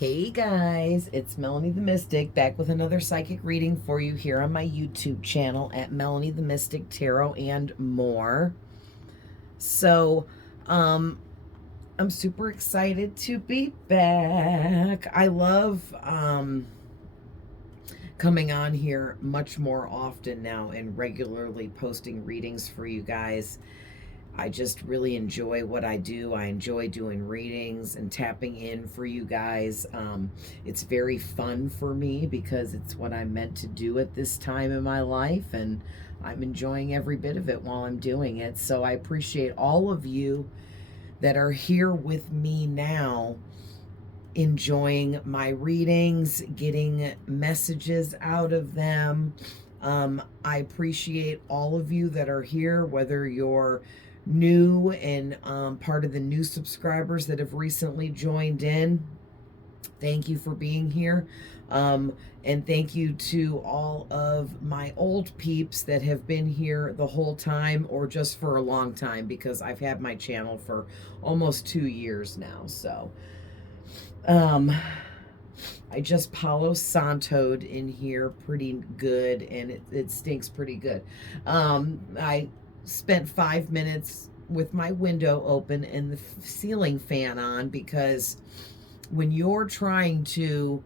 Hey guys, it's Melanie the Mystic back with another psychic reading for you here on my YouTube channel at Melanie the Mystic Tarot and more. So, um, I'm super excited to be back. I love coming on here much more often now and regularly posting readings for you guys. I just really enjoy what I do. I enjoy doing readings and tapping in for you guys. It's very fun for me because it's what I'm meant to do at this time in my life, and I'm enjoying every bit of it while I'm doing it. So I appreciate all of you that are here with me now, enjoying my readings, getting messages out of them. I appreciate all of you that are here, whether you're new and part of the new subscribers that have recently joined in. Thank you for being here. And thank you to all of my old peeps that have been here the whole time or just for a long time, because I've had my channel for almost 2 years now. So, I just Palo Santo'd in here pretty good, and it stinks pretty good. I spent 5 minutes with my window open and the ceiling fan on, because when you're trying to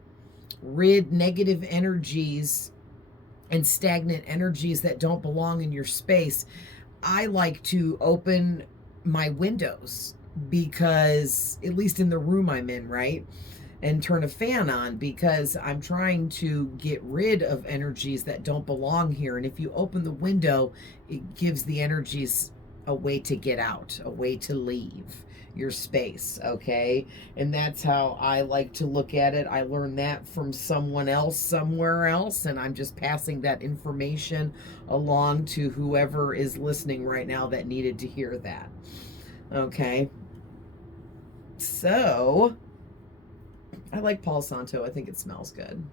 rid negative energies and stagnant energies that don't belong in your space, I like to open my windows, because at least in the room I'm in, right? And turn a fan on, because I'm trying to get rid of energies that don't belong here. And if you open the window, it gives the energies a way to get out, a way to leave your space, okay? And that's how I like to look at it. I learned that from someone else somewhere else, and I'm just passing that information along to whoever is listening right now that needed to hear that, okay? So I like Palo Santo. I think it smells good.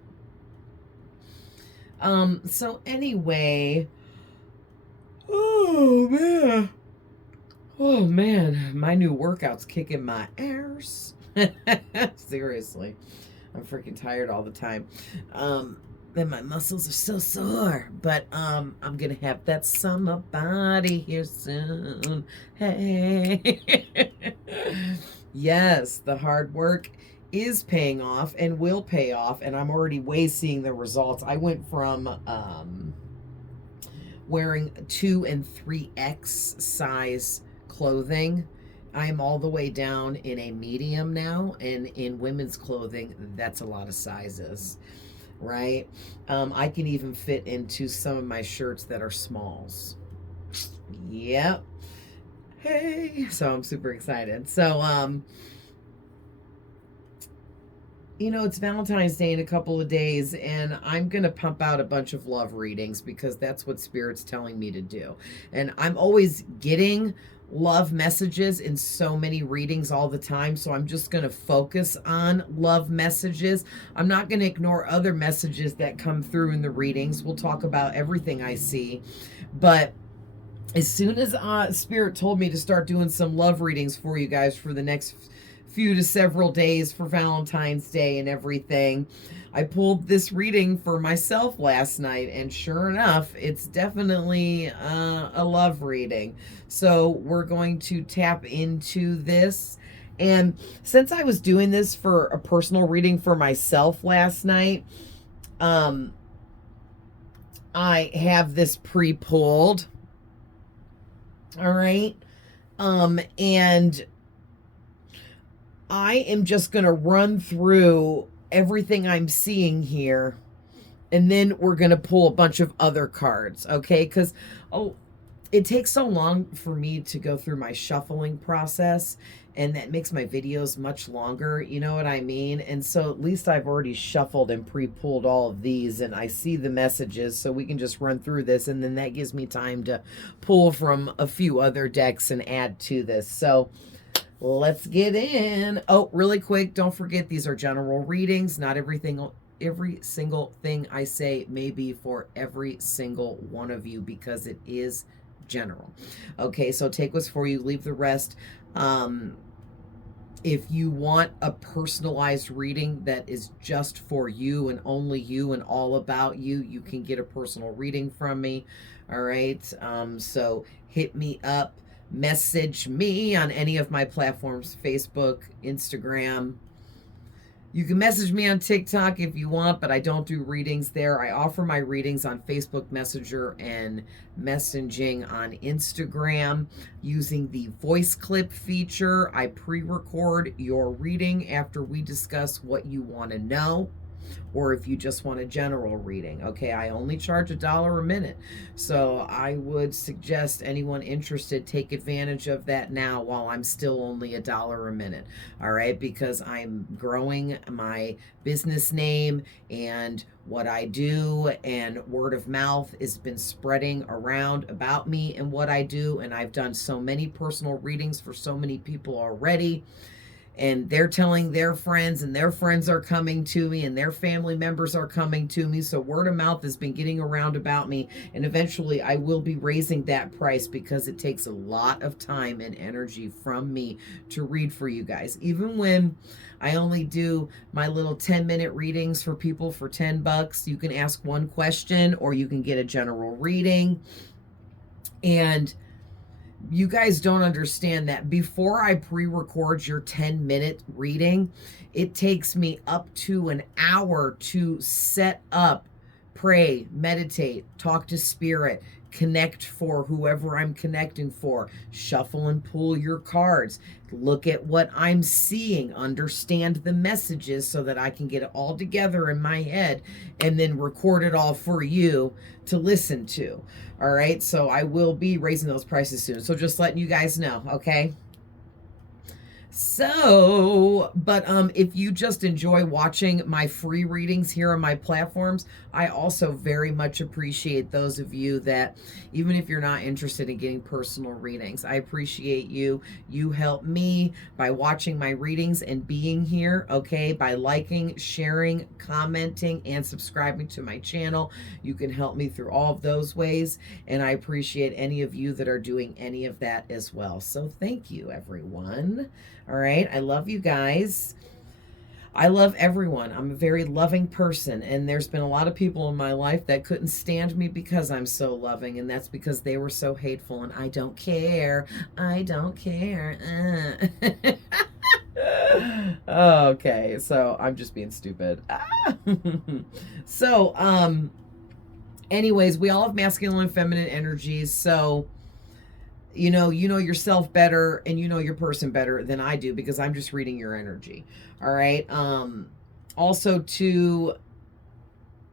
So anyway, oh man, my new workout's kicking my ass. Seriously, I'm freaking tired all the time. And my muscles are so sore, but I'm gonna have that summer body here soon. Hey. Yes, the hard work is paying off and will pay off, and I'm already way seeing the results. I went from wearing 2 and 3X size clothing. I'm all the way down in a medium now, and in women's clothing, that's a lot of sizes, right? I can even fit into some of my shirts that are smalls. Yep. Hey, so I'm super excited. So, it's Valentine's Day in a couple of days, and I'm going to pump out a bunch of love readings because that's what Spirit's telling me to do. And I'm always getting love messages in so many readings all the time, so I'm just going to focus on love messages. I'm not going to ignore other messages that come through in the readings. We'll talk about everything I see. But as soon as Spirit told me to start doing some love readings for you guys for the next few to several days for Valentine's Day and everything, I pulled this reading for myself last night, and sure enough, it's definitely a love reading. So we're going to tap into this. And since I was doing this for a personal reading for myself last night, I have this pre-pulled. All right. And I am just going to run through everything I'm seeing here, and then we're going to pull a bunch of other cards, okay? Because it takes so long for me to go through my shuffling process, and that makes my videos much longer, you know what I mean? And so at least I've already shuffled and pre-pulled all of these, and I see the messages, so we can just run through this, and then that gives me time to pull from a few other decks and add to this. So let's get in. Oh, really quick, don't forget these are general readings. Not every single thing I say may be for every single one of you, because it is general. Okay, so take what's for you, leave the rest. If you want a personalized reading that is just for you and only you and all about you, you can get a personal reading from me. All right. So hit me up, message me on any of my platforms, Facebook, Instagram. You can message me on TikTok if you want, but I don't do readings there. I offer my readings on Facebook Messenger and messaging on Instagram using the voice clip feature. I pre-record your reading after we discuss what you want to know, or if you just want a general reading. Okay, I only charge $1 a minute. So I would suggest anyone interested take advantage of that now while I'm still only $1 a minute. All right, because I'm growing my business name and what I do, and word of mouth has been spreading around about me and what I do. And I've done so many personal readings for so many people already, and they're telling their friends, and their friends are coming to me, and their family members are coming to me. So word of mouth has been getting around about me, and eventually I will be raising that price because it takes a lot of time and energy from me to read for you guys. Even when I only do my little 10-minute readings for people for $10, you can ask one question or you can get a general reading. And you guys don't understand that before I pre-record your 10-minute reading, it takes me up to an hour to set up, pray, meditate, talk to spirit, connect for whoever I'm connecting for, shuffle and pull your cards, look at what I'm seeing, understand the messages so that I can get it all together in my head and then record it all for you to listen to. All right, so I will be raising those prices soon. So just letting you guys know, okay? So, but if you just enjoy watching my free readings here on my platforms, I also very much appreciate those of you that, even if you're not interested in getting personal readings, I appreciate you. You help me by watching my readings and being here, okay? By liking, sharing, commenting, and subscribing to my channel. You can help me through all of those ways, and I appreciate any of you that are doing any of that as well. So thank you, everyone. All right. I love you guys. I love everyone. I'm a very loving person, and there's been a lot of people in my life that couldn't stand me because I'm so loving, and that's because they were so hateful, and I don't care. I don't care. Okay, so I'm just being stupid. So, anyways, we all have masculine and feminine energies, so you know yourself better, and you know your person better than I do, because I'm just reading your energy. All right. Also, too,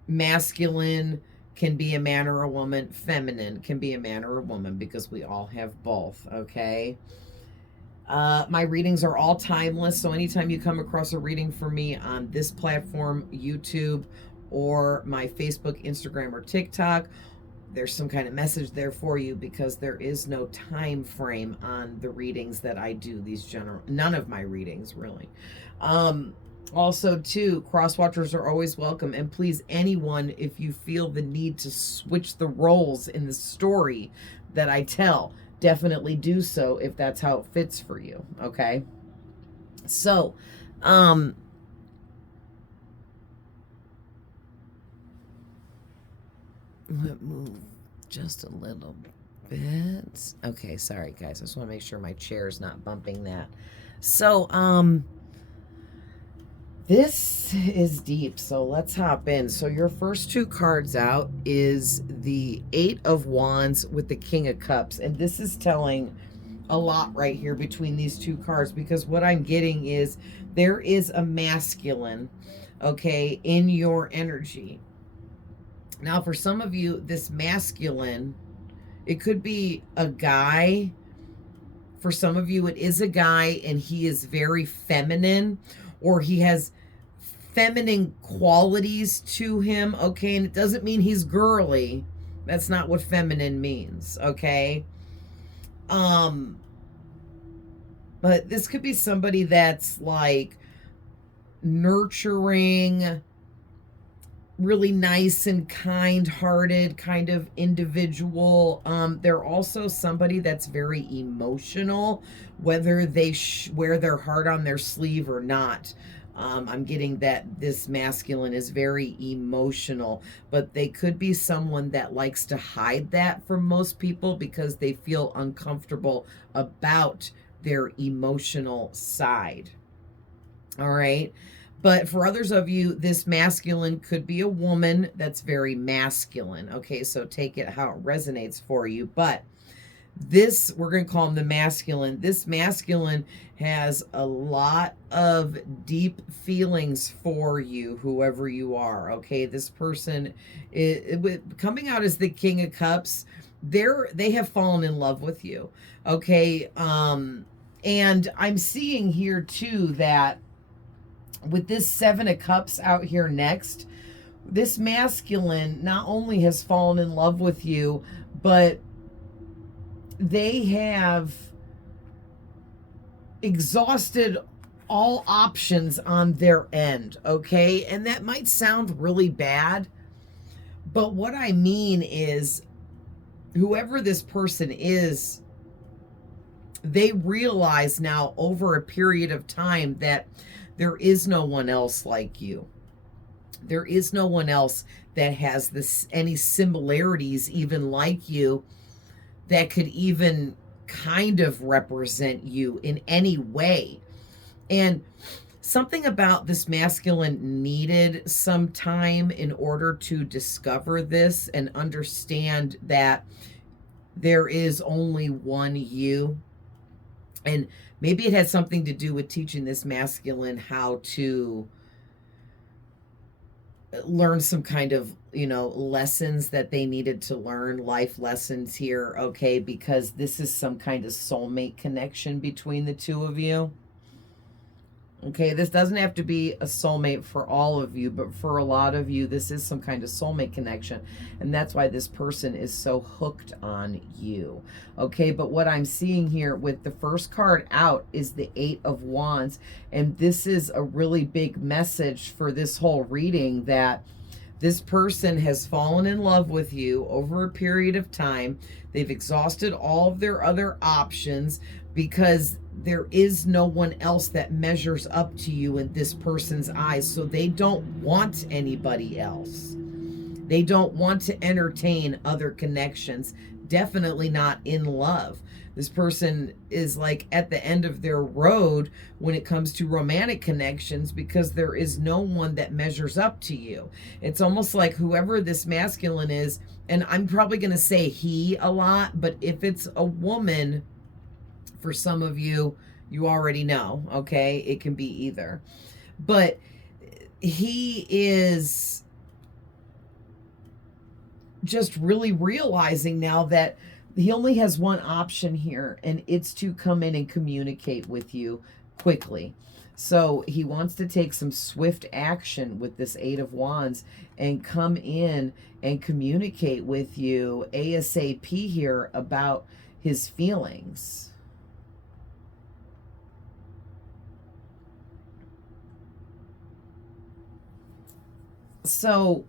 masculine can be a man or a woman, feminine can be a man or a woman, because we all have both. Okay. My readings are all timeless, so anytime you come across a reading from me on this platform, YouTube, or my Facebook, Instagram, or TikTok, there's some kind of message there for you, because there is no time frame on the readings that I do. These general, none of my readings really. Also, too, cross watchers are always welcome, and please, anyone, if you feel the need to switch the roles in the story that I tell, definitely do so if that's how it fits for you. Okay. So, let move just a little bit. Okay, sorry guys. I just want to make sure my chair is not bumping that. So, this is deep, so let's hop in. So your first two cards out is the Eight of Wands with the King of Cups, and this is telling a lot right here between these two cards, because what I'm getting is there is a masculine, okay, in your energy. Now, for some of you, this masculine, it could be a guy. For some of you, it is a guy, and he is very feminine, or he has feminine qualities to him, okay? And it doesn't mean he's girly. That's not what feminine means, okay? But this could be somebody that's like nurturing, really nice and kind-hearted kind of individual. They're also somebody that's very emotional, whether they wear their heart on their sleeve or not. I'm getting that this masculine is very emotional, but they could be someone that likes to hide that from most people because they feel uncomfortable about their emotional side. All right. But for others of you, this masculine could be a woman that's very masculine. Okay. So take it how it resonates for you. But this, we're going to call him the masculine. This masculine has a lot of deep feelings for you, whoever you are. Okay. This person is coming out as the King of Cups. They have fallen in love with you. Okay. And I'm seeing here too that with this Seven of Cups out here next, this masculine not only has fallen in love with you, but they have exhausted all options on their end, okay? And that might sound really bad, but what I mean is whoever this person is, they realize now over a period of time that there is no one else like you. There is no one else that has any similarities even like you that could even kind of represent you in any way. And something about this masculine needed some time in order to discover this and understand that there is only one you. And maybe it had something to do with teaching this masculine how to learn some kind of, lessons that they needed to learn, life lessons here, okay? Because this is some kind of soulmate connection between the two of you. Okay, this doesn't have to be a soulmate for all of you, but for a lot of you, this is some kind of soulmate connection. And that's why this person is so hooked on you. Okay, but what I'm seeing here with the first card out is the Eight of Wands. And this is a really big message for this whole reading, that this person has fallen in love with you over a period of time. They've exhausted all of their other options because there is no one else that measures up to you in this person's eyes. So they don't want anybody else. They don't want to entertain other connections. Definitely not in love. This person is like at the end of their road when it comes to romantic connections because there is no one that measures up to you. It's almost like whoever this masculine is, and I'm probably going to say he a lot, but if it's a woman, for some of you, you already know, okay? It can be either. But he is just really realizing now that he only has one option here, and it's to come in and communicate with you quickly. So he wants to take some swift action with this Eight of Wands and come in and communicate with you ASAP here about his feelings. So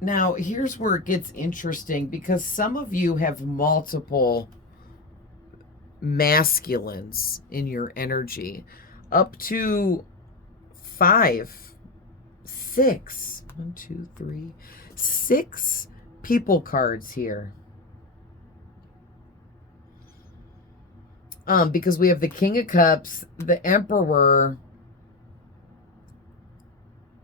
now here's where it gets interesting, because some of you have multiple masculines in your energy, up to 5, 6, 1, 2, 3, 6 people cards here. Because we have the King of Cups, the Emperor.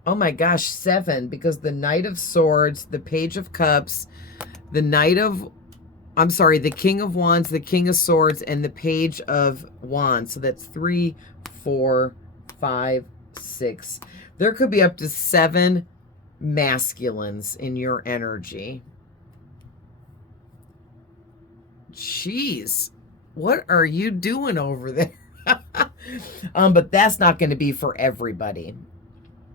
Oh my gosh, 7, because the Knight of Swords, the Page of Cups, the the King of Wands, the King of Swords, and the Page of Wands. So that's 3, 4, 5, 6. There could be up to 7 masculines in your energy. Jeez, what are you doing over there? But that's not going to be for everybody.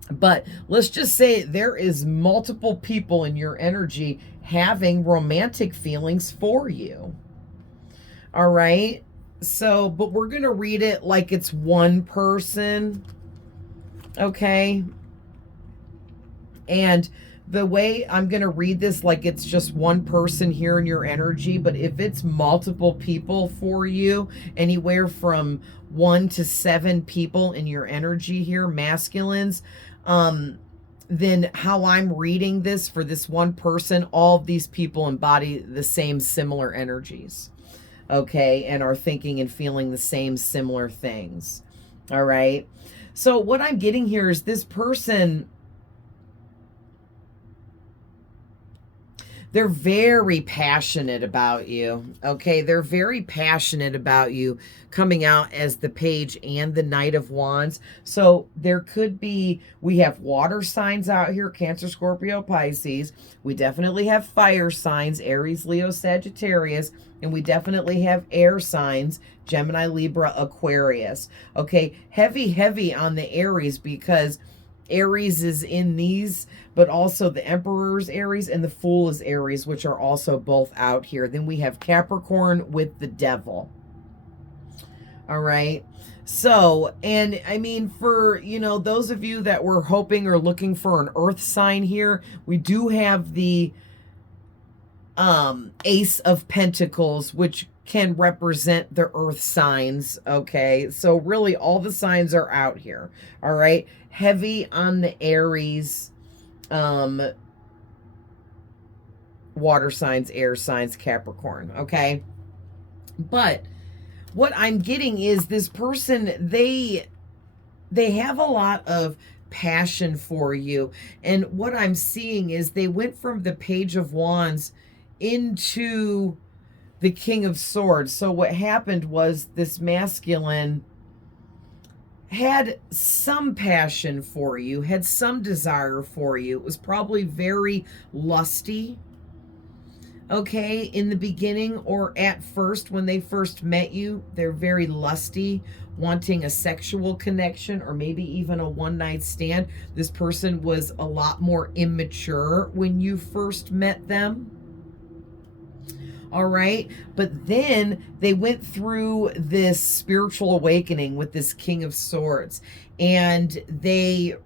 But let's just say there is multiple people in your energy having romantic feelings for you. All right. So, but we're going to read it like it's one person. Okay. And the way I'm going to read this, like it's just one person here in your energy, but if it's multiple people for you, anywhere from 1 to 7 people in your energy here, masculines, then how I'm reading this for this one person, all of these people embody the same similar energies, okay, and are thinking and feeling the same similar things. All right. So what I'm getting here is this person, they're very passionate about you. Okay. They're very passionate about you, coming out as the Page and the Knight of Wands. So there could be, we have water signs out here, Cancer, Scorpio, Pisces. We definitely have fire signs, Aries, Leo, Sagittarius. And we definitely have air signs, Gemini, Libra, Aquarius. Okay. Heavy on the Aries, because Aries is in these, but also the Emperor's Aries and the Fool is Aries, which are also both out here. Then we have Capricorn with the Devil. All right. So, and I mean, for, you know, those of you that were hoping or looking for an earth sign here, we do have the Ace of Pentacles, which can represent the earth signs. Okay. So really all the signs are out here. All right. Heavy on the Aries, water signs, air signs, Capricorn. Okay. But what I'm getting is this person, they have a lot of passion for you. And what I'm seeing is they went from the Page of Wands into the King of Swords. So what happened was this masculine had some passion for you, had some desire for you. It was probably very lusty, okay, in the beginning, or at first when they first met you. They're very lusty, wanting a sexual connection or maybe even a one-night stand. This person was a lot more immature when you first met them. All right. But then they went through this spiritual awakening with this King of Swords, and they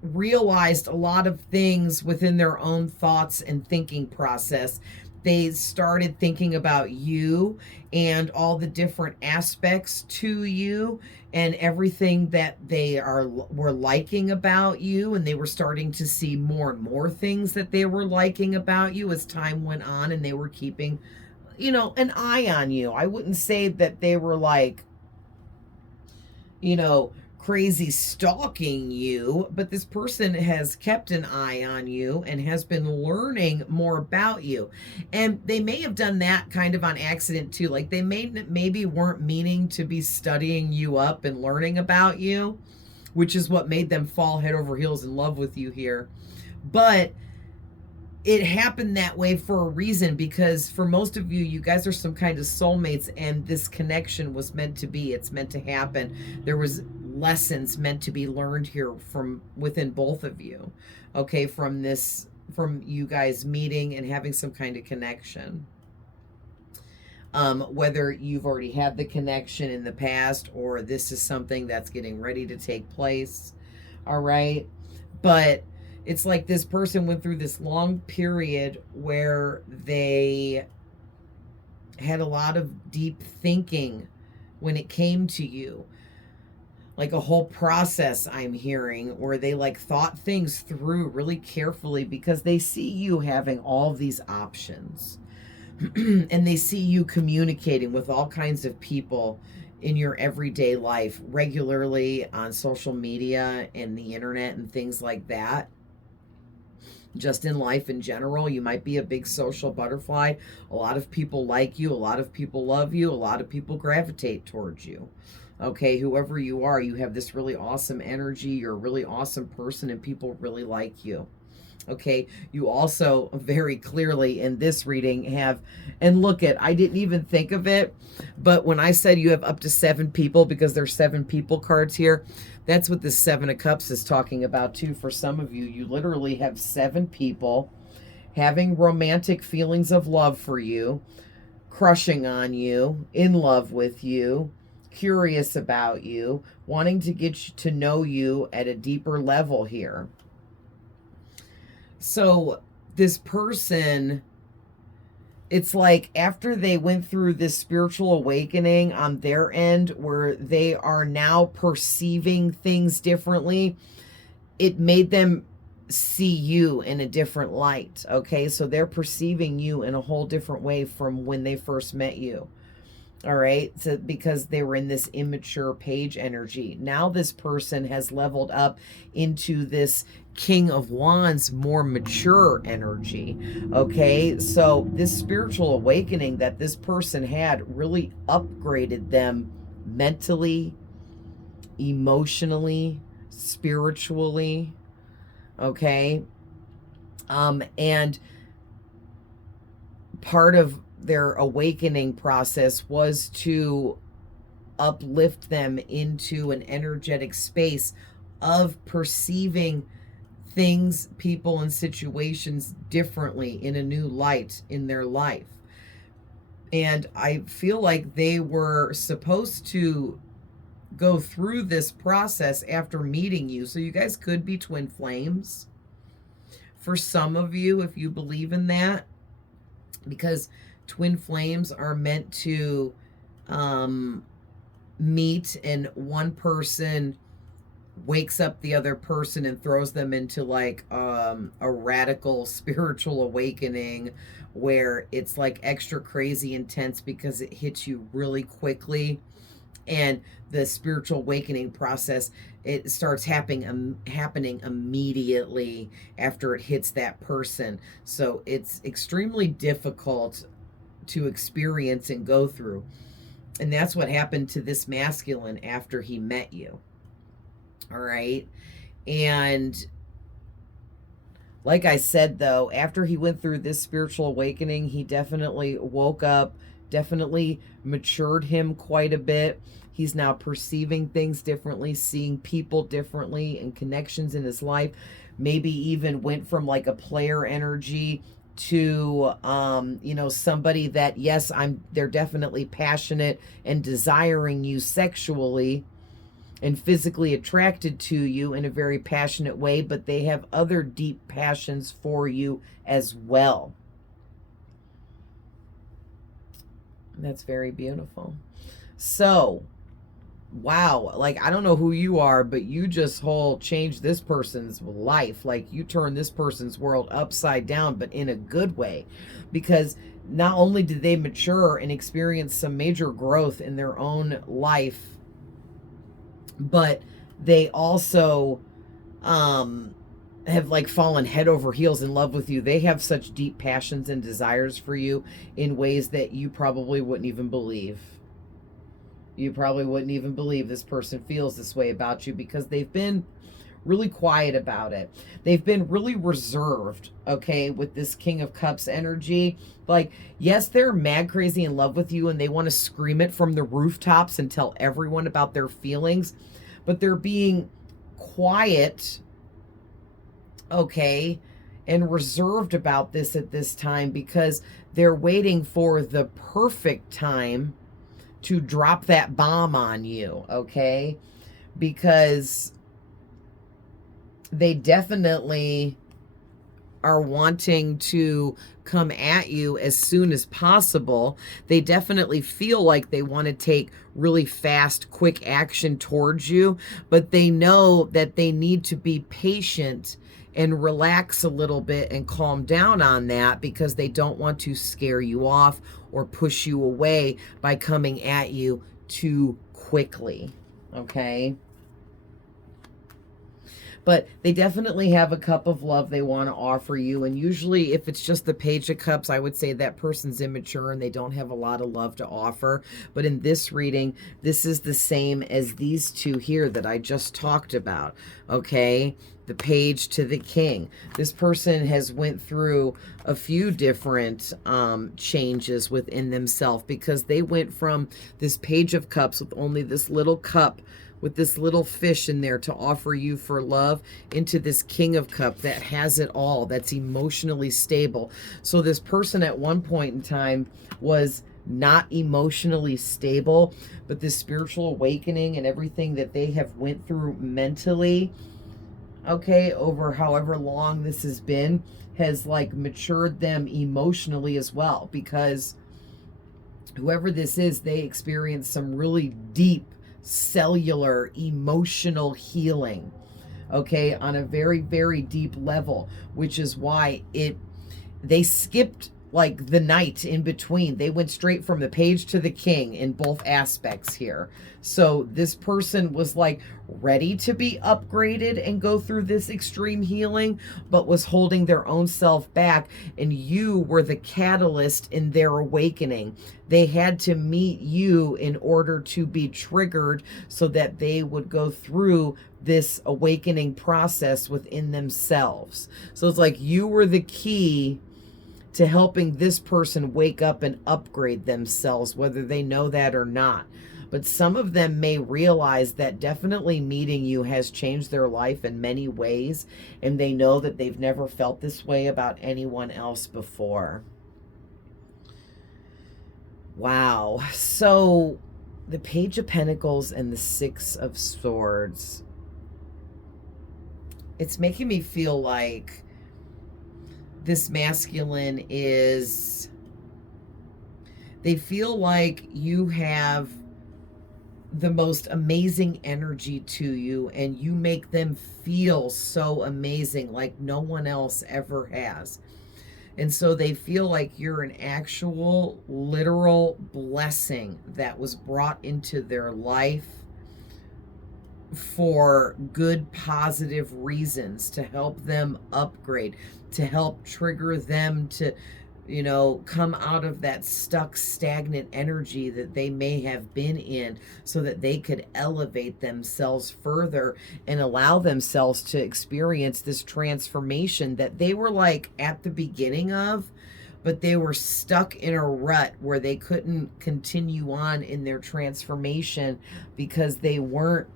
realized a lot of things within their own thoughts and thinking process. They started thinking about you and all the different aspects to you and everything that they were liking about you, and they were starting to see more and more things that they were liking about you as time went on, and they were keeping, you know, an eye on you. I wouldn't say that they were like, you know, crazy stalking you, but this person has kept an eye on you and has been learning more about you. And they may have done that kind of on accident too. Like they maybe weren't meaning to be studying you up and learning about you, which is what made them fall head over heels in love with you here. But it happened that way for a reason, because for most of you, you guys are some kind of soulmates, and this connection was meant to be. It's meant to happen. There was lessons meant to be learned here from within both of you. Okay, from you guys meeting and having some kind of connection. Whether you've already had the connection in the past or this is something that's getting ready to take place. All right. But it's like this person went through this long period where they had a lot of deep thinking when it came to you. Like a whole process, I'm hearing, where they like thought things through really carefully, because they see you having all these options. And they see you communicating with all kinds of people in your everyday life regularly on social media and the internet and things like that. Just in life in general, you might be a big social butterfly. A lot of people like you. A lot of people love you. A lot of people gravitate towards you. Okay, whoever you are, you have this really awesome energy. You're a really awesome person and people really like you. Okay, you also very clearly in this reading have, and look at, I didn't even think of it, but when I said you have up to 7 people, because there's 7 people cards here, that's what the 7 of Cups is talking about too. For some of you, you literally have 7 people having romantic feelings of love for you, crushing on you, in love with you, curious about you, wanting to get to know you at a deeper level here. So this person, it's like after they went through this spiritual awakening on their end where they are now perceiving things differently, it made them see you in a different light. Okay, so they're perceiving you in a whole different way from when they first met you. All right, so because they were in this immature page energy, now this person has leveled up into this King of Wands, more mature energy. Okay, so this spiritual awakening that this person had really upgraded them mentally, emotionally, spiritually. Okay, and part of their awakening process was to uplift them into an energetic space of perceiving things, people, and situations differently in a new light in their life. And I feel like they were supposed to go through this process after meeting you. So you guys could be twin flames for some of you, if you believe in that, because twin flames are meant to meet, and one person wakes up the other person and throws them into like a radical spiritual awakening where it's like extra crazy intense because it hits you really quickly. And the spiritual awakening process, it starts happening immediately after it hits that person. So it's extremely difficult to experience and go through. And that's what happened to this masculine after he met you. All right. And like I said, though, after he went through this spiritual awakening, he definitely woke up, definitely matured him quite a bit. He's now perceiving things differently, seeing people differently, and connections in his life. Maybe even went from like a player energy to somebody that, yes, they're definitely passionate and desiring you sexually and physically attracted to you in a very passionate way, but they have other deep passions for you as well. That's very beautiful. So, wow, like, I don't know who you are, but you just whole changed this person's life. Like, you turned this person's world upside down, but in a good way, because not only did they mature and experience some major growth in their own life, but they also have like fallen head over heels in love with you. They have such deep passions and desires for you in ways that you probably wouldn't even believe. You probably wouldn't even believe this person feels this way about you, because they've been really quiet about it. They've been really reserved, okay, with this King of Cups energy. Like, yes, they're mad crazy in love with you and they want to scream it from the rooftops and tell everyone about their feelings, but they're being quiet, okay, and reserved about this at this time because they're waiting for the perfect time to drop that bomb on you, okay? Because they definitely are wanting to come at you as soon as possible. They definitely feel like they want to take really fast, quick action towards you, but they know that they need to be patient and relax a little bit and calm down on that, because they don't want to scare you off or push you away by coming at you too quickly, okay? But they definitely have a cup of love they want to offer you. And usually if it's just the Page of Cups, I would say that person's immature and they don't have a lot of love to offer. But in this reading, this is the same as these two here that I just talked about, okay? The Page to the King. This person has went through a few different changes within themselves, because they went from this Page of Cups with only this little cup with this little fish in there to offer you for love, into this King of Cups that has it all, that's emotionally stable. So this person at one point in time was not emotionally stable, but this spiritual awakening and everything that they have went through mentally, okay, over however long this has been, has like matured them emotionally as well, because whoever this is, they experience some really deep cellular emotional healing, okay, on a very, very deep level, which is why they skipped like the night in between. They went straight from the page to the king in both aspects here. So this person was like ready to be upgraded and go through this extreme healing, but was holding their own self back. And you were the catalyst in their awakening. They had to meet you in order to be triggered so that they would go through this awakening process within themselves. So it's like you were the key to helping this person wake up and upgrade themselves, whether they know that or not. But some of them may realize that definitely meeting you has changed their life in many ways, and they know that they've never felt this way about anyone else before. Wow. So the Page of Pentacles and the Six of Swords, it's making me feel like this masculine is, they feel like you have the most amazing energy to you, and you make them feel so amazing like no one else ever has. And so they feel like you're an actual literal blessing that was brought into their life for good, positive reasons, to help them upgrade, to help trigger them to, you know, come out of that stuck, stagnant energy that they may have been in, so that they could elevate themselves further and allow themselves to experience this transformation that they were like at the beginning of, but they were stuck in a rut where they couldn't continue on in their transformation because they weren't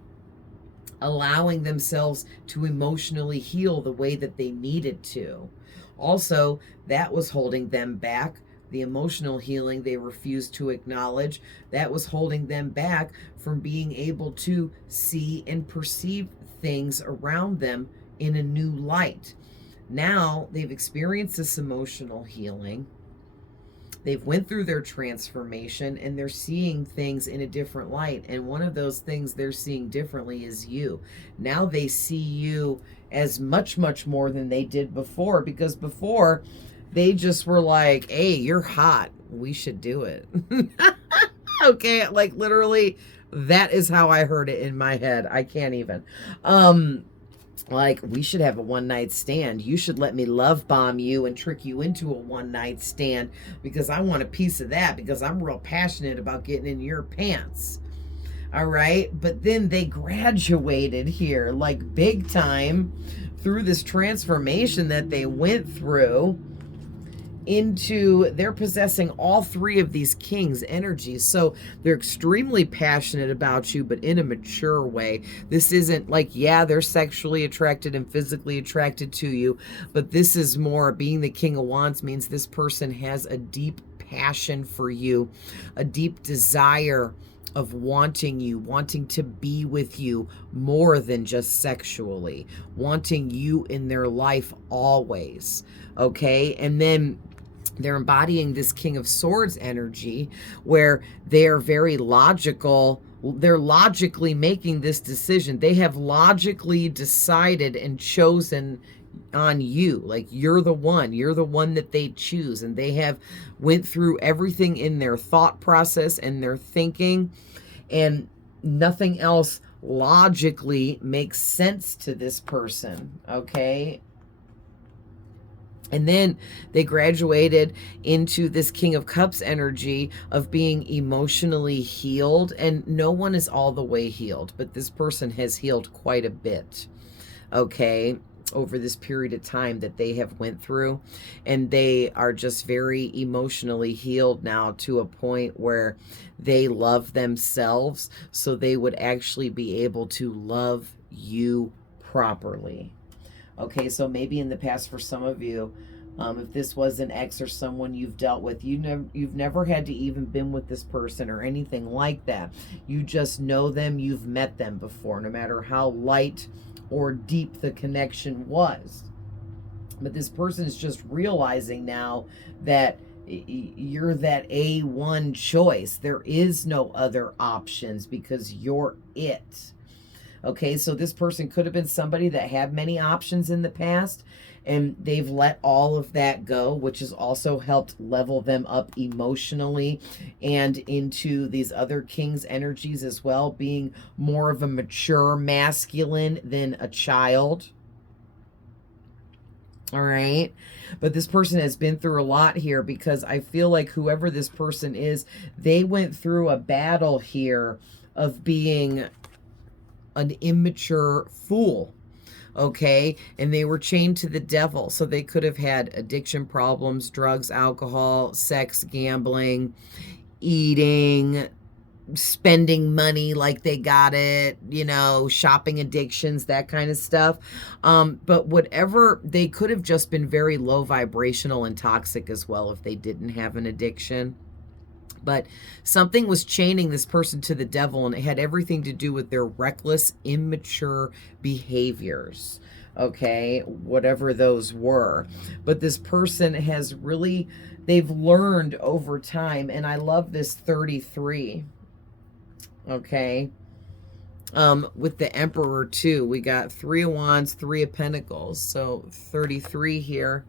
allowing themselves to emotionally heal the way that they needed to. Also, that was holding them back. The emotional healing they refused to acknowledge, that was holding them back from being able to see and perceive things around them in a new light. Now they've experienced this emotional healing. They've went through their transformation, and they're seeing things in a different light. And one of those things they're seeing differently is you. Now they see you as much, much more than they did before, because before they just were like, hey, you're hot, we should do it. Okay, like literally that is how I heard it in my head. I can't even. Like, we should have a one-night stand. You should let me love bomb you and trick you into a one-night stand, because I want a piece of that, because I'm real passionate about getting in your pants. All right. But then they graduated here like big time through this transformation that they went through into, they're possessing all three of these kings' energies. So they're extremely passionate about you, but in a mature way. This isn't like, yeah, they're sexually attracted and physically attracted to you, but this is more, being the King of Wands means this person has a deep passion for you, a deep desire of wanting you, wanting to be with you more than just sexually, wanting you in their life always. Okay. And then they're embodying this King of Swords energy, where they're very logical. They're logically making this decision. They have logically decided and chosen on you. Like, you're the one that they choose. And they have went through everything in their thought process and their thinking, and nothing else logically makes sense to this person. Okay. And then they graduated into this King of Cups energy of being emotionally healed. And no one is all the way healed, but this person has healed quite a bit, okay, over this period of time that they have went through. And they are just very emotionally healed now, to a point where they love themselves, so they would actually be able to love you properly. Okay, so maybe in the past for some of you, If this was an ex or someone you've dealt with, you've never had to even been with this person or anything like that. You just know them, you've met them before, no matter how light or deep the connection was. But this person is just realizing now that you're that A1 choice. There is no other options because you're it. Okay, so this person could have been somebody that had many options in the past, and they've let all of that go, which has also helped level them up emotionally and into these other king's energies as well, being more of a mature masculine than a child. All right. But this person has been through a lot here, because I feel like whoever this person is, they went through a battle here of being an immature fool. Okay. And they were chained to the devil. So they could have had addiction problems, drugs, alcohol, sex, gambling, eating, spending money like they got it, you know, shopping addictions, that kind of stuff. But whatever, they could have just been very low vibrational and toxic as well if they didn't have an addiction. But something was chaining this person to the devil, and it had everything to do with their reckless, immature behaviors. Okay, whatever those were. But this person has really, they've learned over time, and I love this 33. Okay. With the Emperor too, we got 3 of Wands, 3 of Pentacles. So 33 here,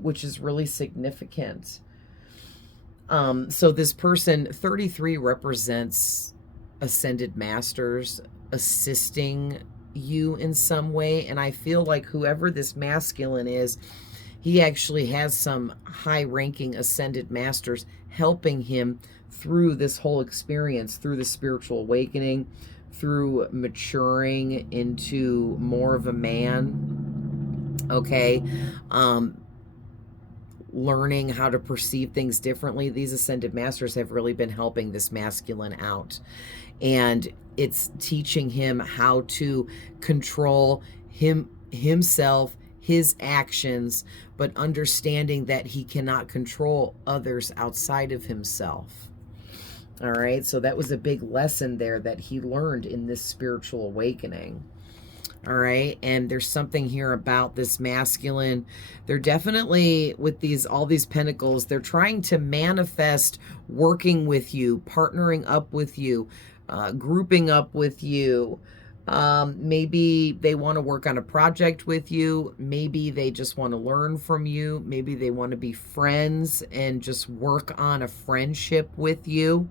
which is really significant. So this person, 33, represents ascended masters assisting you in some way. And I feel like whoever this masculine is, he actually has some high-ranking ascended masters helping him through this whole experience, through the spiritual awakening, through maturing into more of a man. Okay. Learning how to perceive things differently. These ascended masters have really been helping this masculine out. And it's teaching him how to control himself, his actions, but understanding that he cannot control others outside of himself. All right, so that was a big lesson there that he learned in this spiritual awakening. All right, and there's something here about this masculine. They're definitely, with all these pentacles, they're trying to manifest working with you, partnering up with you, grouping up with you. Maybe they want to work on a project with you. Maybe they just want to learn from you. Maybe they want to be friends and just work on a friendship with you.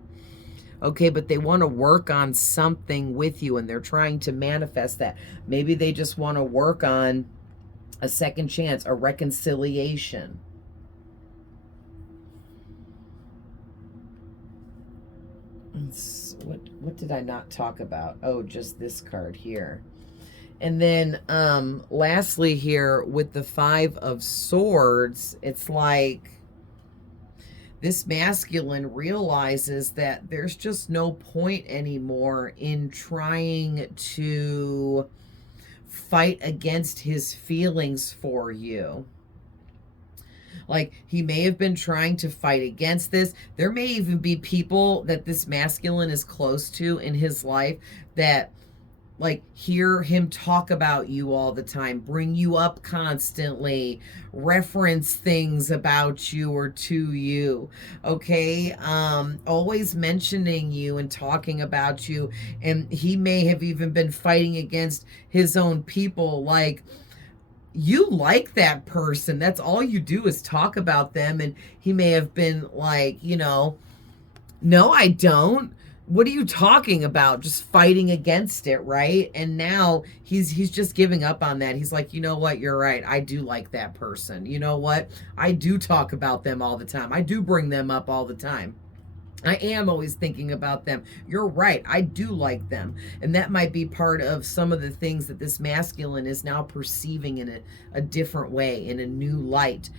Okay, but they want to work on something with you, and they're trying to manifest that. Maybe they just want to work on a second chance, a reconciliation. What did I not talk about? Oh, just this card here. And then lastly here with the 5 of Swords, it's like this masculine realizes that there's just no point anymore in trying to fight against his feelings for you. Like, he may have been trying to fight against this. There may even be people that this masculine is close to in his life that, like, hear him talk about you all the time, bring you up constantly, reference things about you or to you, okay? Always mentioning you and talking about you. And he may have even been fighting against his own people, like, you like that person. That's all you do is talk about them. And he may have been like, you know, no, I don't. What are you talking about? Just fighting against it, right? And now he's just giving up on that. He's like, you know what? You're right. I do like that person. You know what? I do talk about them all the time. I do bring them up all the time. I am always thinking about them. You're right. I do like them. And that might be part of some of the things that this masculine is now perceiving in a different way, in a new light.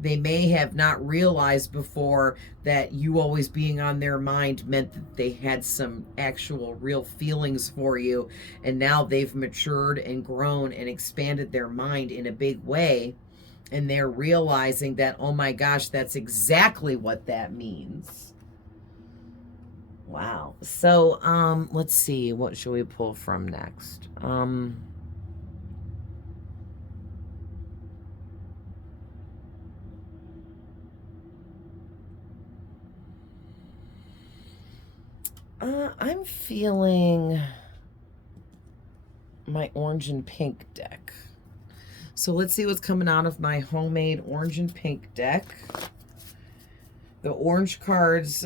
They may have not realized before that you always being on their mind meant that they had some actual real feelings for you. And now they've matured and grown and expanded their mind in a big way. And they're realizing that, oh my gosh, that's exactly what that means. Wow. So, let's see. What should we pull from next? I'm feeling my orange and pink deck. So let's see what's coming out of my homemade orange and pink deck. The orange cards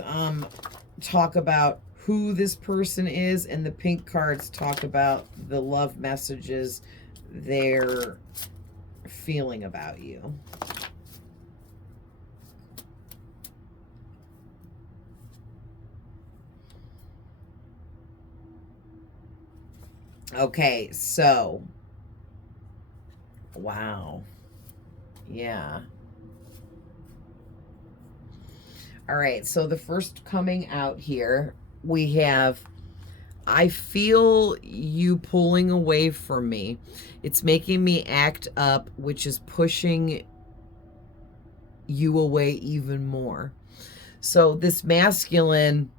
talk about who this person is, and the pink cards talk about the love messages they're feeling about you. Okay, so, wow. Yeah. All right, so the first coming out here, we have, I feel you pulling away from me. It's making me act up, which is pushing you away even more. So this masculine,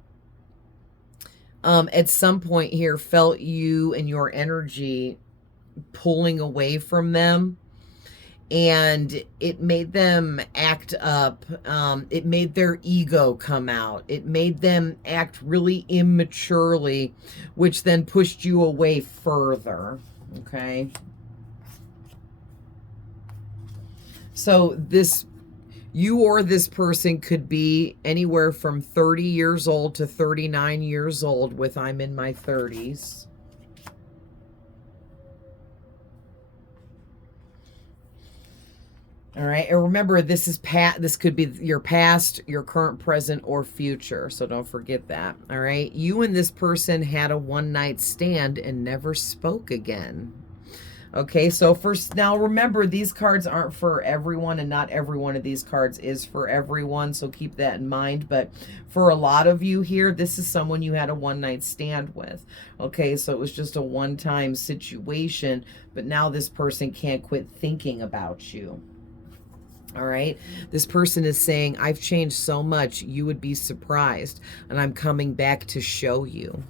at some point here, felt you and your energy pulling away from them, and it made them act up. It made their ego come out. It made them act really immaturely, which then pushed you away further. Okay. So this, you or this person could be anywhere from 30 years old to 39 years old, with I'm in my 30s. All right, and remember, this is this could be your past, your current, present, or future. So don't forget that. All right, you and this person had a one-night stand and never spoke again. Okay, so first, now remember, these cards aren't for everyone, and not every one of these cards is for everyone, so keep that in mind. But for a lot of you here, this is someone you had a one-night stand with. Okay, so it was just a one-time situation, but now this person can't quit thinking about you. All right, this person is saying, I've changed so much, you would be surprised, and I'm coming back to show you.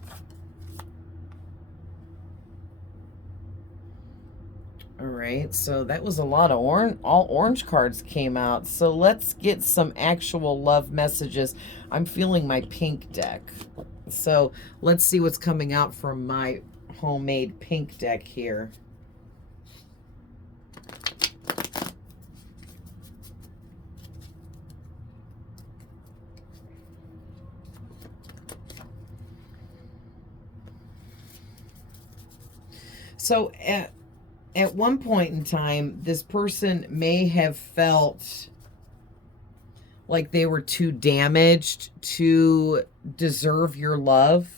All right, so that was a lot of all orange cards came out. So let's get some actual love messages. I'm feeling my pink deck. So let's see what's coming out from my homemade pink deck here. So at one point in time, this person may have felt like they were too damaged to deserve your love.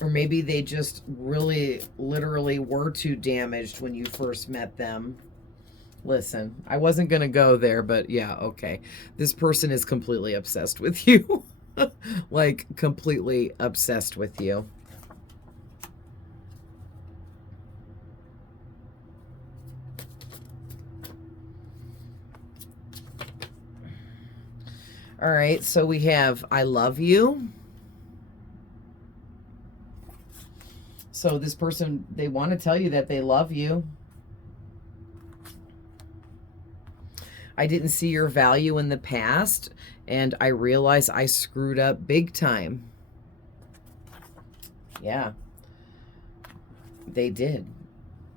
Or maybe they just really, literally were too damaged when you first met them. Listen, I wasn't going to go there, but yeah, okay. This person is completely obsessed with you. Like, completely obsessed with you. All right, so we have I love you. So this person, they want to tell you that they love you. I didn't see your value in the past, and I realize I screwed up big time. Yeah, they did.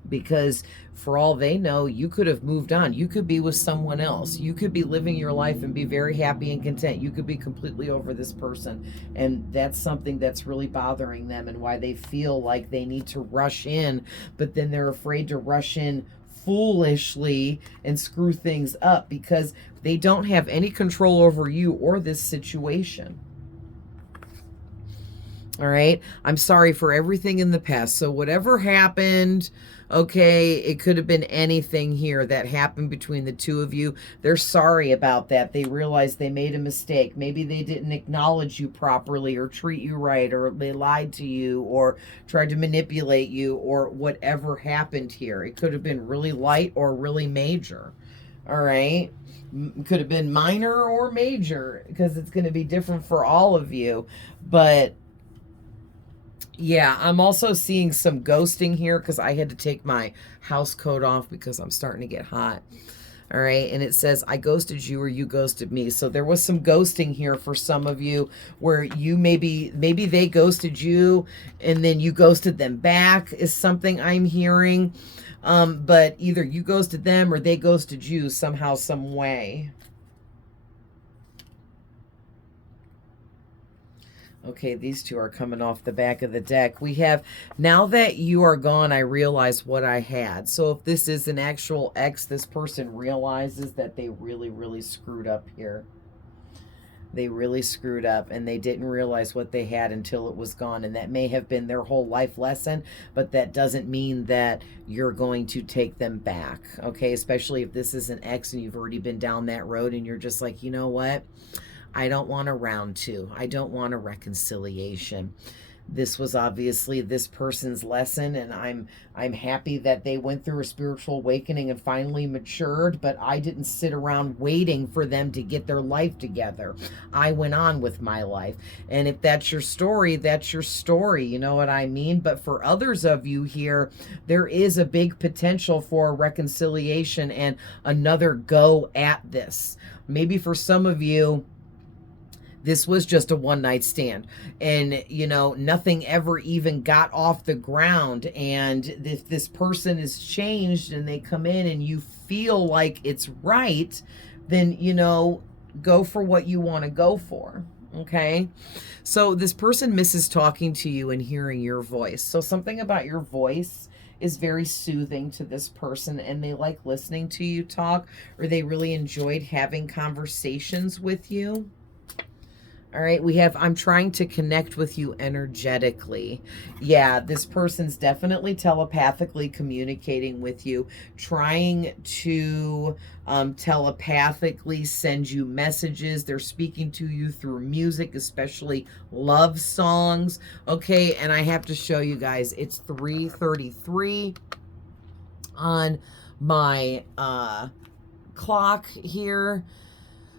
Because for all they know, you could have moved on. You could be with someone else. You could be living your life and be very happy and content. You could be completely over this person. And that's something that's really bothering them, and why they feel like they need to rush in, but then they're afraid to rush in foolishly and screw things up, because they don't have any control over you or this situation. All right. I'm sorry for everything in the past. So whatever happened, okay, it could have been anything here that happened between the two of you. They're sorry about that. They realized they made a mistake. Maybe they didn't acknowledge you properly or treat you right, or they lied to you or tried to manipulate you, or whatever happened here. It could have been really light or really major. All right. Could have been minor or major, because it's going to be different for all of you. But yeah, I'm also seeing some ghosting here because I had to take my house coat off because I'm starting to get hot. All right. And it says, I ghosted you or you ghosted me. So there was some ghosting here for some of you, where you maybe they ghosted you and then you ghosted them back, is something I'm hearing. But either you ghosted them or they ghosted you somehow, some way. Okay, these two are coming off the back of the deck. We have, now that you are gone, I realize what I had. So if this is an actual ex, this person realizes that they really, really screwed up here. They really screwed up, and they didn't realize what they had until it was gone. And that may have been their whole life lesson, but that doesn't mean that you're going to take them back. Okay, especially if this is an ex and you've already been down that road and you're just like, you know what? I don't want a round two. I don't want a reconciliation. This was obviously this person's lesson, and I'm happy that they went through a spiritual awakening and finally matured, but I didn't sit around waiting for them to get their life together. I went on with my life. And if that's your story, that's your story. You know what I mean? But for others of you here, there is a big potential for a reconciliation and another go at this. Maybe for some of you, this was just a one-night stand, and you know, nothing ever even got off the ground. And if this person is changed and they come in and you feel like it's right, then you know, go for what you want to go for. Okay, so this person misses talking to you and hearing your voice. So something about your voice is very soothing to this person, and they like listening to you talk, or they really enjoyed having conversations with you. All right, we have, I'm trying to connect with you energetically. Yeah, this person's definitely telepathically communicating with you, trying to telepathically send you messages. They're speaking to you through music, especially love songs. Okay, and I have to show you guys, it's 3:33 on my clock here.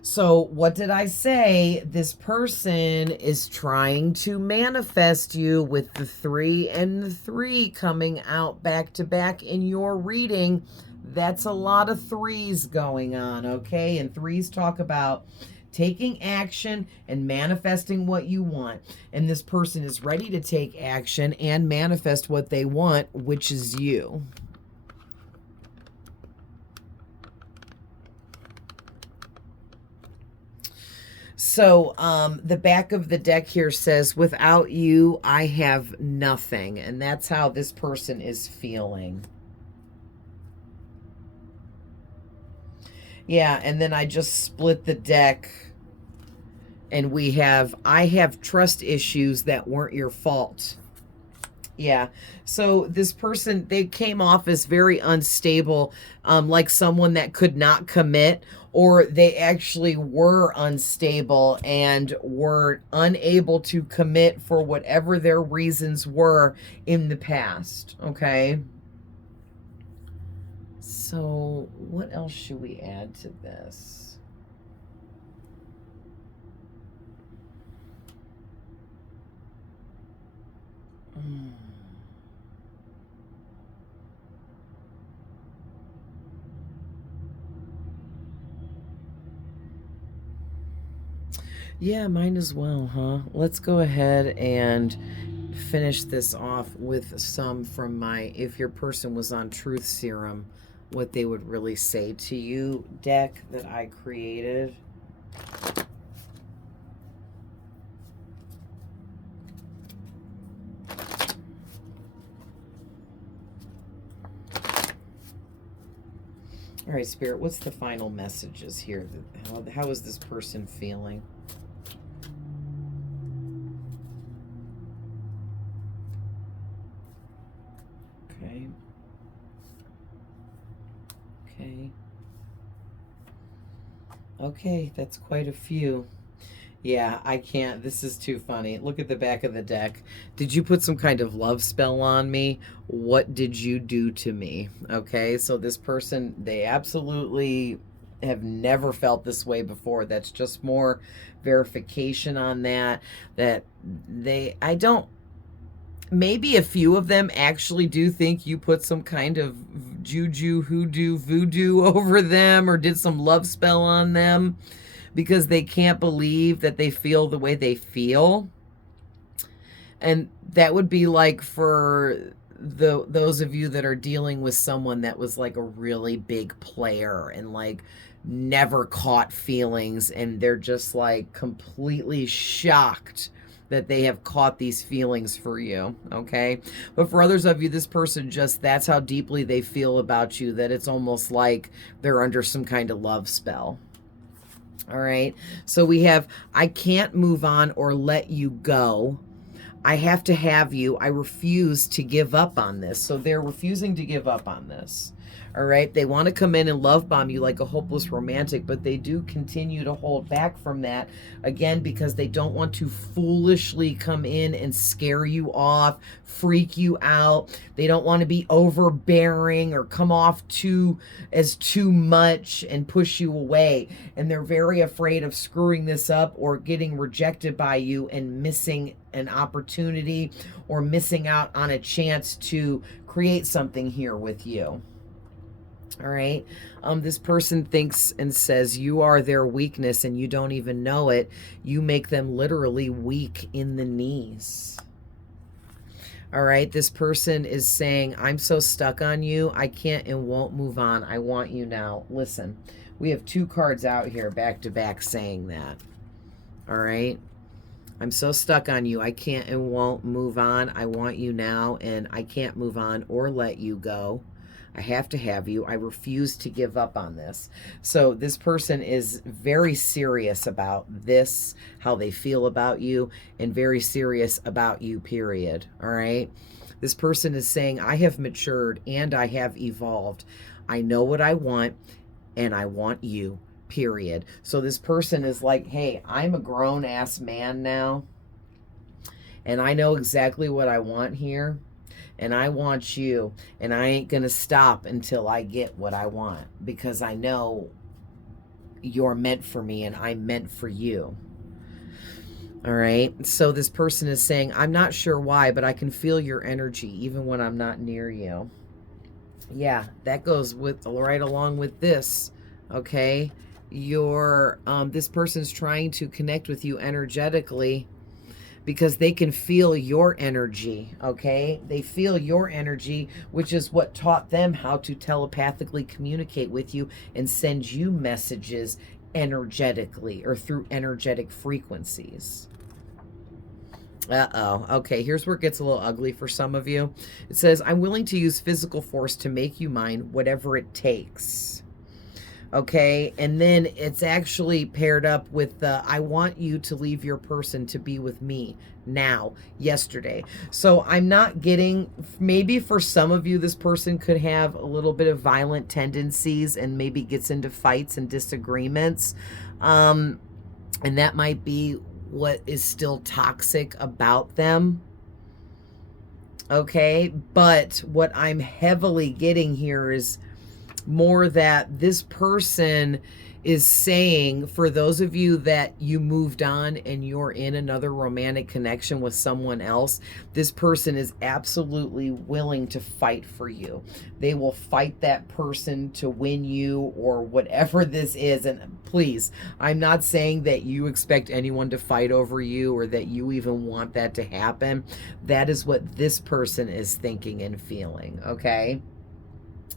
So what did I say? This person is trying to manifest you with the 3 and the 3 coming out back to back in your reading. That's a lot of threes going on, okay? And threes talk about taking action and manifesting what you want. And this person is ready to take action and manifest what they want, which is you. So the back of the deck here says, without you, I have nothing. And that's how this person is feeling. Yeah, and then I just split the deck. And we have, I have trust issues that weren't your fault. Yeah. So this person, they came off as very unstable, like someone that could not commit, or they actually were unstable and were unable to commit for whatever their reasons were in the past. Okay. So what else should we add to this? Yeah, mine as well, huh? Let's go ahead and finish this off with some from my If Your Person Was on Truth Serum, what they would really say to you deck that I created. All right, Spirit, what's the final messages here? How is this person feeling? Okay. Okay. Okay, that's quite a few. Yeah, I can't. This is too funny. Look at the back of the deck. Did you put some kind of love spell on me? What did you do to me? Okay, so this person, they absolutely have never felt this way before. That's just more verification on that. That I don't, maybe a few of them actually do think you put some kind of juju, hoodoo, voodoo over them or did some love spell on them because they can't believe that they feel the way they feel. And that would be like for those of you that are dealing with someone that was like a really big player and like never caught feelings, and they're just like completely shocked that they have caught these feelings for you, okay? But for others of you, this person just, that's how deeply they feel about you, that it's almost like they're under some kind of love spell. All right, so we have, I can't move on or let you go. I have to have you. I refuse to give up on this. So they're refusing to give up on this. All right. They want to come in and love bomb you like a hopeless romantic, but they do continue to hold back from that, again, because they don't want to foolishly come in and scare you off, freak you out. They don't want to be overbearing or come off too much and push you away. And they're very afraid of screwing this up or getting rejected by you and missing an opportunity or missing out on a chance to create something here with you. All right. This person thinks and says you are their weakness and you don't even know it. You make them literally weak in the knees. All right. This person is saying, I'm so stuck on you. I can't and won't move on. I want you now. Listen, we have 2 cards out here back to back saying that. All right. I'm so stuck on you. I can't and won't move on. I want you now, and I can't move on or let you go. I have to have you. I refuse to give up on this. So this person is very serious about this, how they feel about you, and very serious about you, period. All right? This person is saying, I have matured and I have evolved. I know what I want, and I want you, period. So this person is like, hey, I'm a grown-ass man now, and I know exactly what I want here, and I want you, and I ain't gonna stop until I get what I want, because I know you're meant for me and I'm meant for you. All right, so this person is saying, I'm not sure why, but I can feel your energy even when I'm not near you. Yeah, that goes with right along with this. Okay, this person's trying to connect with you energetically because they can feel your energy. Okay, they feel your energy, which is what taught them how to telepathically communicate with you and send you messages energetically or through energetic frequencies. Uh-oh. Okay, here's where it gets a little ugly for some of you. It says, I'm willing to use physical force to make you mine, whatever it takes. Okay, and then it's actually paired up with the, I want you to leave your person to be with me now, yesterday. So I'm not getting, maybe for some of you, this person could have a little bit of violent tendencies and maybe gets into fights and disagreements. And that might be what is still toxic about them. Okay, but what I'm heavily getting here is more that this person is saying, for those of you that you moved on and you're in another romantic connection with someone else, this person is absolutely willing to fight for you. They will fight that person to win you or whatever this is. And please, I'm not saying that you expect anyone to fight over you or that you even want that to happen. That is what this person is thinking and feeling, okay?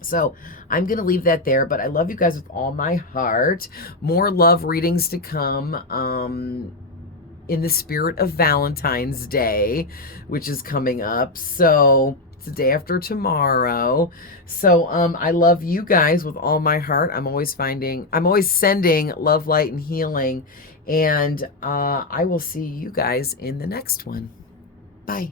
So I'm going to leave that there, but I love you guys with all my heart. More love readings to come in the spirit of Valentine's Day, which is coming up. So it's the day after tomorrow. So I love you guys with all my heart. I'm always sending love, light, and healing. And I will see you guys in the next one. Bye.